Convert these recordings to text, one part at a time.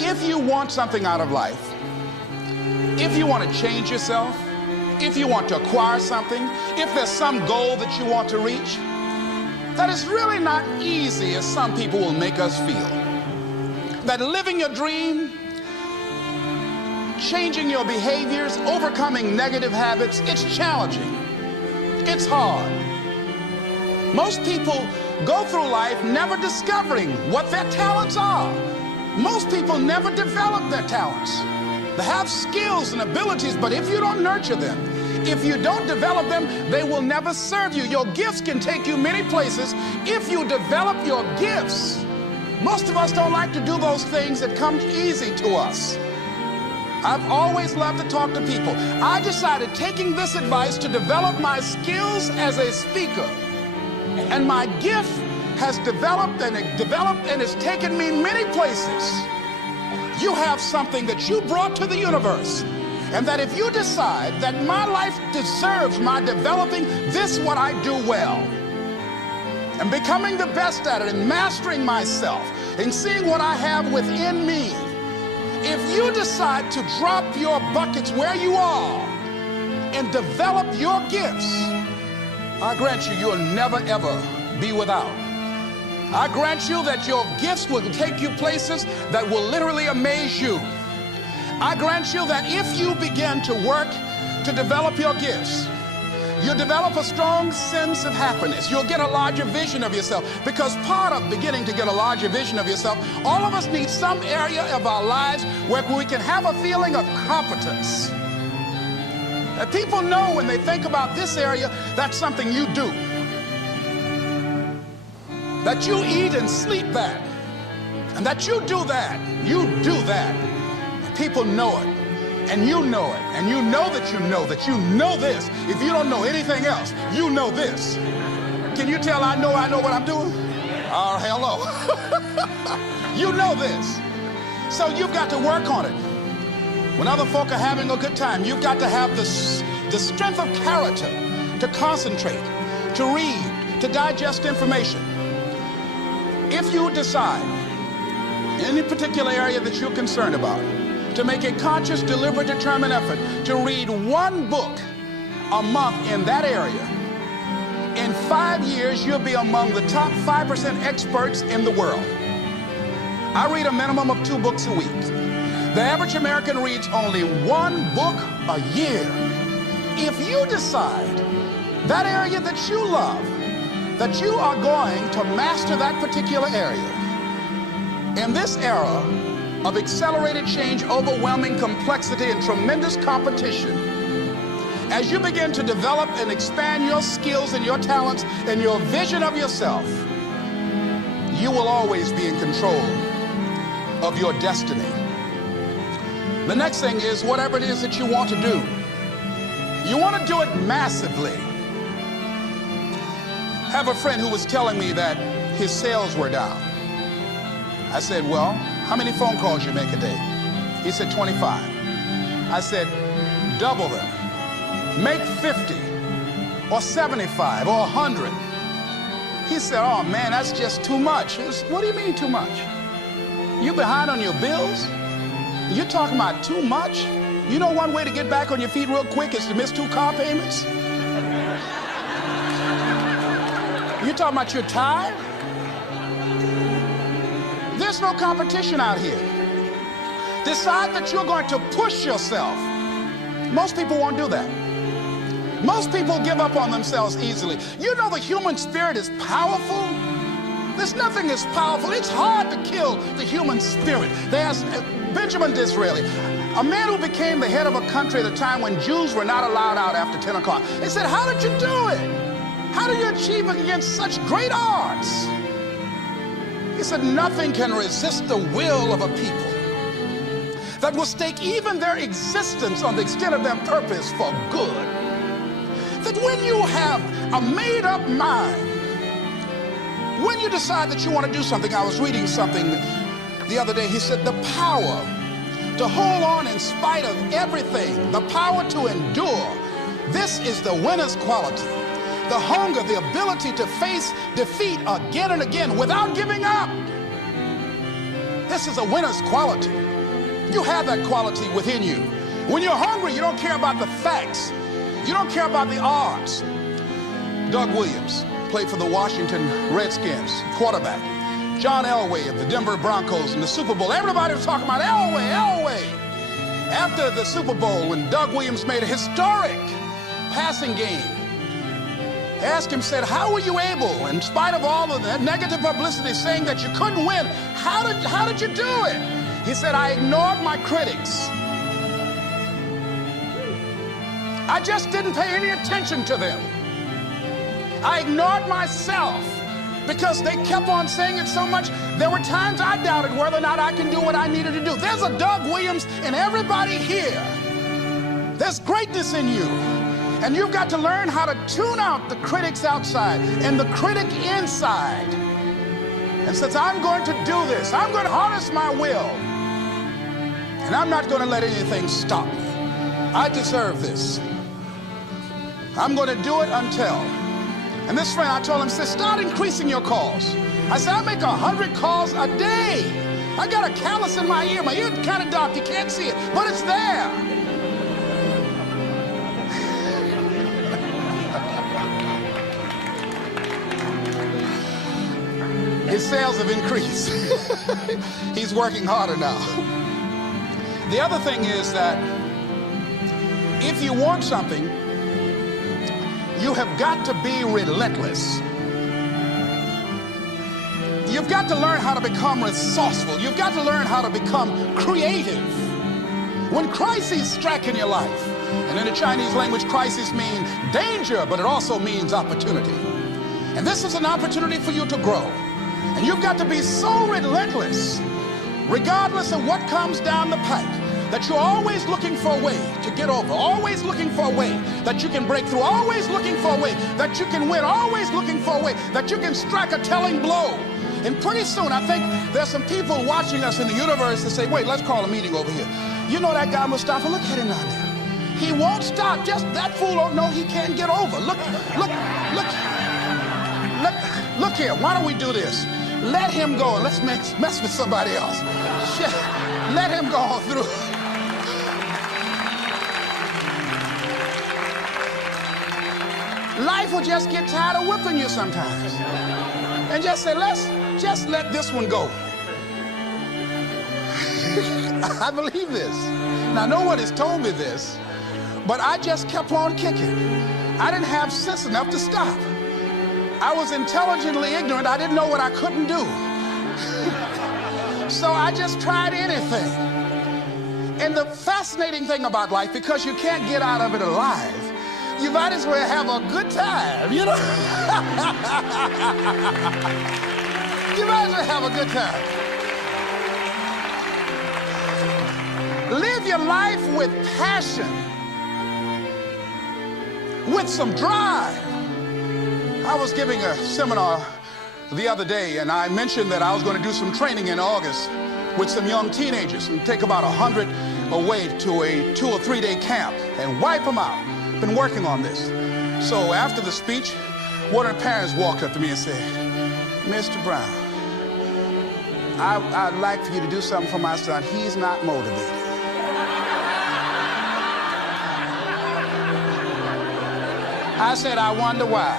if you want something out of life, if you want to change yourself, if you want to acquire something, if there's some goal that you want to reach, that is really not easy as some people will make us feel. That living your dream, changing your behaviors, overcoming negative habits, it's challenging. It's hard. Most people go through life never discovering what their talents are. Most people never develop their talents. They have skills and abilities, but if you don't nurture them, if you don't develop them, they will never serve you. Your gifts can take you many places if you develop your gifts. Most of us don't like to do those things that come easy to us. I've always loved to talk to people. I decided, taking this advice, to develop my skills as a speaker. And my gift has developed and it's taken me many places. You have something that you brought to the universe, and that if you decide that my life deserves my developing this, what I do well, and becoming the best at it, and mastering myself, and seeing what I have within me, if you decide to drop your buckets where you are and develop your gifts, I grant you, you'll never ever be without. I grant you that your gifts will take you places that will literally amaze you. I grant you that if you begin to work to develop your gifts, you'll develop a strong sense of happiness. You'll get a larger vision of yourself, because part of beginning to get a larger vision of yourself, all of us need some area of our lives where we can have a feeling of competence. That people know when they think about this area, that's something you do. That you eat and sleep that, and that you do that, and people know it, and you know it, and you know that you know this. If you don't know anything else, you know this. Can you tell I know what I'm doing? Oh, hello. You know this. So you've got to work on it. When other folk are having a good time, you've got to have the strength of character to concentrate, to read, to digest information. If you decide, in any particular area that you're concerned about, to make a conscious, deliberate, determined effort to read one book a month in that area, in 5 years, you'll be among the top 5% experts in the world. I read a minimum of 2 books a week. The average American reads only 1 book a year. If you decide that area that you love, that you are going to master that particular area, in this era of accelerated change, overwhelming complexity, and tremendous competition, as you begin to develop and expand your skills and your talents and your vision of yourself, you will always be in control of your destiny. The next thing is, whatever it is that you want to do, you want to do it massively. I have a friend who was telling me that his sales were down. I said, well, how many phone calls you make a day? He said, 25. I said, double them. Make 50 or 75 or 100. He said, oh man, that's just too much. I said, what do you mean too much? You behind on your bills? You're talking about too much? You know one way to get back on your feet real quick is to miss 2 car payments? You talking about you're tired? There's no competition out here. Decide that you're going to push yourself. Most people won't do that. Most people give up on themselves easily. You know the human spirit is powerful. There's nothing as powerful. It's hard to kill the human spirit. There's Benjamin Disraeli, a man who became the head of a country at a time when Jews were not allowed out after 10 o'clock. They said, how did you do it? How do you achieve it against such great odds? He said, nothing can resist the will of a people that will stake even their existence on the extent of their purpose for good. That when you have a made-up mind, when you decide that you want to do something, I was reading something the other day, he said, the power to hold on in spite of everything, the power to endure, this is the winner's quality. The hunger, the ability to face defeat again and again without giving up. This is a winner's quality. You have that quality within you. When you're hungry, you don't care about the facts. You don't care about the odds. Doug Williams played for the Washington Redskins, quarterback. John Elway of the Denver Broncos in the Super Bowl. Everybody was talking about Elway, Elway. After the Super Bowl, when Doug Williams made a historic passing game, asked him, said, how were you able, in spite of all of that negative publicity saying that you couldn't win, how did you do it? He said, I ignored my critics. I just didn't pay any attention to them. I ignored myself because they kept on saying it so much. There were times I doubted whether or not I can do what I needed to do. There's a Doug Williams in everybody here. There's greatness in you. And you've got to learn how to tune out the critics outside and the critic inside. And says, I'm going to do this. I'm going to harness my will. And I'm not going to let anything stop me. I deserve this. I'm going to do it until. And this friend, I told him, said, start increasing your calls. I said, I make 100 calls a day. I got a callus in my ear. My ear kind of dark. You can't see it, but it's there. His sales have increased. He's working harder now. The other thing is that if you want something, you have got to be relentless. You've got to learn how to become resourceful. You've got to learn how to become creative. When crises strike in your life, and in the Chinese language, crisis means danger, but it also means opportunity. And this is an opportunity for you to grow. And you've got to be so relentless, regardless of what comes down the pike, that you're always looking for a way to get over, always looking for a way that you can break through, always looking for a way that you can win, always looking for a way that you can strike a telling blow. And pretty soon, I think there's some people watching us in the universe that say, wait, let's call a meeting over here. You know that guy Mustafa? Look at him down there. He won't stop. Just that fool don't know he can't get over. Look here. Why don't we do this? Let him go and let's mess with somebody else. Let him go on through. Life will just get tired of whipping you sometimes. And just say, let's just let this one go. I believe this. Now, no one has told me this, but I just kept on kicking. I didn't have sense enough to stop. I was intelligently ignorant. I didn't know what I couldn't do. So I just tried anything. And the fascinating thing about life, because you can't get out of it alive, you might as well have a good time, you know? You might as well have a good time. Live your life with passion, with some drive. I was giving a seminar the other day, and I mentioned that I was going to do some training in August with some young teenagers and take about 100 away to a 2 or 3 day camp and wipe them out. Been working on this. So after the speech, one of the parents walked up to me and said, Mr. Brown, I'd like for you to do something for my son. He's not motivated. I said, I wonder why.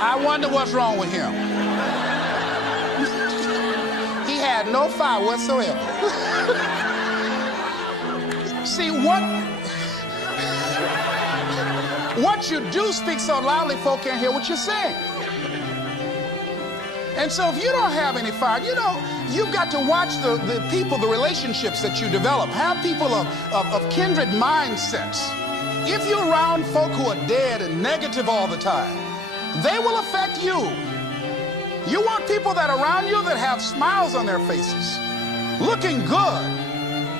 I wonder what's wrong with him. He had no fire whatsoever. See, what you do speaks so loudly, folk can't hear what you're saying. And so if you don't have any fire, you know, you've got to watch the people, the relationships that you develop. Have people of kindred mindsets. If you're around folk who are dead and negative all the time, they will affect you. You want people that are around you that have smiles on their faces, looking good.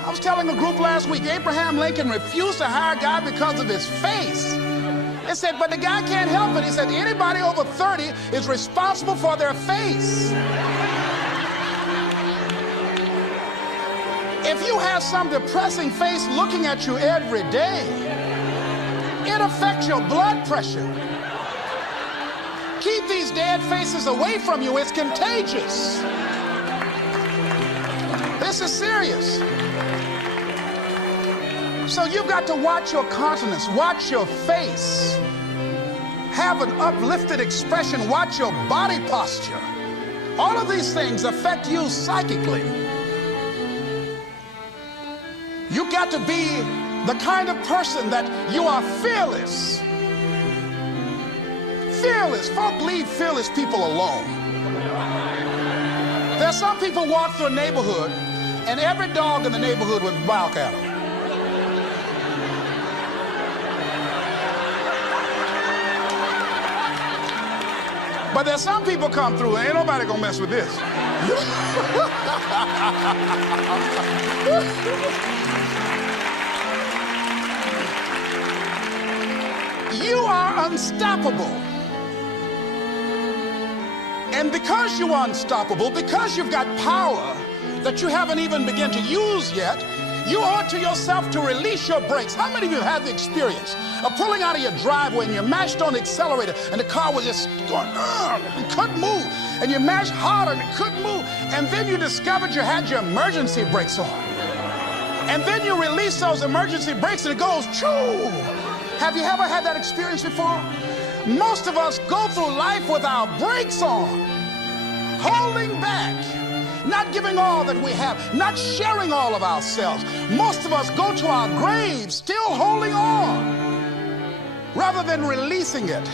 I was telling a group last week, Abraham Lincoln refused to hire a guy because of his face. They said, but the guy can't help it. He said, anybody over 30 is responsible for their face. If you have some depressing face looking at you every day, it affects your blood pressure. keep these dead faces away from you, it's contagious. This is serious. So you've got to watch your countenance, watch your face, have an uplifted expression, watch your body posture. All of these things affect you psychically. You've got to be the kind of person that you are fearless. Fearless. Folk leave fearless people alone. There's some people walk through a neighborhood and every dog in the neighborhood would bark at them. But there's some people come through and ain't nobody gonna mess with this. You are unstoppable. And because you are unstoppable, because you've got power that you haven't even begun to use yet, you owe it to yourself to release your brakes. How many of you have had the experience of pulling out of your driveway and you mashed on the accelerator and the car was just going, and couldn't move, and you mashed harder and it couldn't move, and then you discovered you had your emergency brakes on. And then you release those emergency brakes and it goes, choo! Have you ever had that experience before? Most of us go through life with our brakes on, holding back, not giving all that we have, not sharing all of ourselves. Most of us go to our graves still holding on rather than releasing it.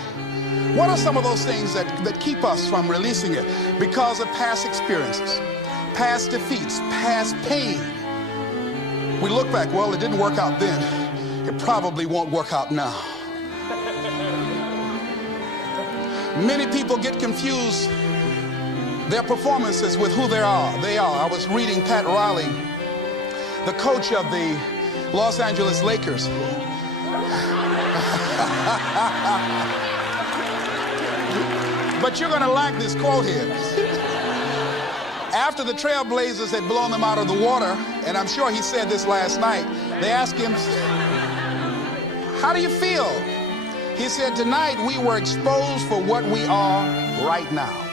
What are some of those things that keep us from releasing it? Because of past experiences, past defeats, past pain. We look back, well, it didn't work out then. It probably won't work out now. Many people get confused their performances with who they are. I was reading Pat Riley, the coach of the Los Angeles Lakers. But you're going to like this quote here. After the Trailblazers had blown them out of the water, and I'm sure he said this last night, they asked him, how do you feel? He said, tonight we were exposed for what we are right now.